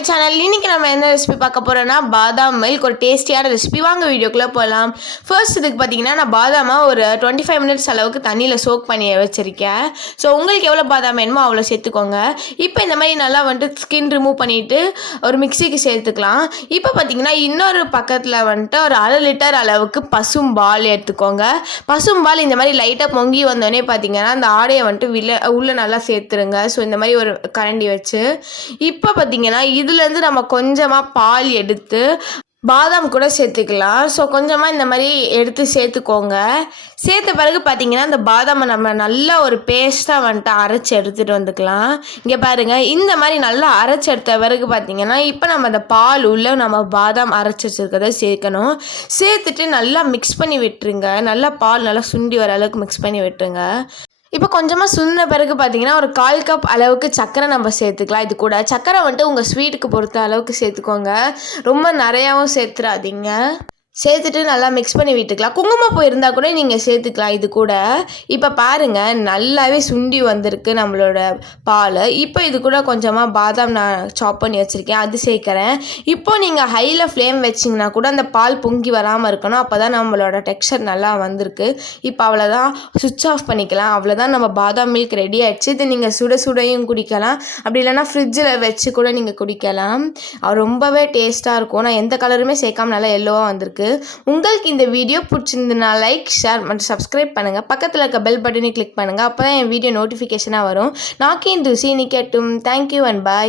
My channel. இன்னைக்கு நம்ம என்ன ரெசிபி பார்க்க போறோம்னா பாதாம் மில்க் ஒரு டேஸ்டியான ரெசிபி. வாங்க வீடியோக்குள்ளே போகலாம். ஃபர்ஸ்ட் இதுக்கு பார்த்தீங்கன்னா நான் பாதாமை ஒரு 25 மினிட்ஸ் அளவுக்கு தண்ணியில் சோக் பண்ணி வச்சுருக்கேன். ஸோ உங்களுக்கு எவ்வளோ பாதாம் வேணுமோ அவ்வளோ சேர்த்துக்கோங்க. இப்போ இந்த மாதிரி நல்லா வந்துட்டு ஸ்கின் ரிமூவ் பண்ணிவிட்டு ஒரு மிக்சிக்கு சேர்த்துக்கலாம். இப்போ பார்த்தீங்கன்னா இன்னொரு பக்கத்தில் வந்துட்டு ஒரு 1/2 லிட்டர் அளவுக்கு பசும்பால் எடுத்துக்கோங்க. பசும்பால் இந்த மாதிரி லைட்டாக பொங்கி வந்தோடனே பார்த்தீங்கன்னா அந்த ஆடையை வந்துட்டு உள்ளே நல்லா சேர்த்துருங்க. ஸோ இந்த மாதிரி ஒரு கரண்டி வச்சு இப்போ பார்த்தீங்கன்னா இதுலேருந்து நம்ம கொஞ்சமாக பால் எடுத்து பாதாம் கூட சேர்த்துக்கலாம். ஸோ கொஞ்சமாக இந்த மாதிரி எடுத்து சேர்த்துக்கோங்க. சேர்த்த பிறகு பார்த்தீங்கன்னா இந்த பாதாமை நம்ம நல்லா ஒரு பேஸ்ட்டாக வந்துட்டு அரைச்சி எடுத்துகிட்டு வந்துக்கலாம். இங்கே பாருங்கள், இந்த மாதிரி நல்லா அரைச்சி எடுத்த பிறகு பார்த்தீங்கன்னா இப்போ நம்ம அந்த பால் உள்ள நம்ம பாதாம் அரைச்சி வச்சுருக்கதை சேர்க்கணும். சேர்த்துட்டு நல்லா மிக்ஸ் பண்ணி விட்டுருங்க. நல்லா பால் நல்லா சுண்டி வர அளவுக்கு மிக்ஸ் பண்ணி விட்டுருங்க. இப்போ கொஞ்சமாக சுண்ட பிறகு பார்த்தீங்கன்னா ஒரு 1/4 கப் அளவுக்கு சர்க்கரை நம்ம சேர்த்துக்கலாம். இது கூட சர்க்கரை வந்துட்டு உங்கள் ஸ்வீட்டுக்கு பொறுத்த அளவுக்கு சேர்த்துக்கோங்க. ரொம்ப நிறையாவும் சேர்த்துறாதீங்க. சேர்த்துட்டு நல்லா மிக்ஸ் பண்ணி விட்டுக்கலாம். குங்குமப்பூ இருந்தால் கூட நீங்கள் சேர்த்துக்கலாம் இது கூட. இப்போ பாருங்கள், நல்லாவே சுண்டி வந்திருக்கு நம்மளோட பால். இப்போ இது கூட கொஞ்சமாக பாதாம் நான் சாப் பண்ணி வச்சுருக்கேன், அது சேர்க்குறேன். இப்போ நீங்கள் ஹையில் ஃப்ளேம் வச்சிங்கன்னா கூட அந்த பால் பொங்கி வராமல் இருக்கணும். அப்போ தான் நம்மளோட டெக்ஸ்சர் நல்லா வந்திருக்கு. இப்போ அவ்வளோதான், சுவிட்ச் ஆஃப் பண்ணிக்கலாம். அவ்வளோதான், நம்ம பாதாம் மில்க் ரெடி ஆகிடுச்சு. இது நீங்கள் சுடையும் குடிக்கலாம், அப்படி இல்லைனா ஃப்ரிட்ஜில் வச்சு கூட நீங்கள் குடிக்கலாம். ரொம்பவே டேஸ்ட்டாக இருக்கும். நான் எந்த கலருமே சேர்க்காம நல்லா எல்லோவாக வந்திருக்கு. உங்களுக்கு இந்த வீடியோ பிடிச்சிருந்ததுனா லைக், ஷேர் மற்றும் சப்ஸ்கிரைப் பண்ணுங்கள். பக்கத்தில் இருக்க பெல் பட்டனை கிளிக் பண்ணுங்கள். அப்போ தான் என் வீடியோ நோட்டிஃபிகேஷனாக வரும். நாக்கின் ருசி நிக்கட்டும். Thank you and bye.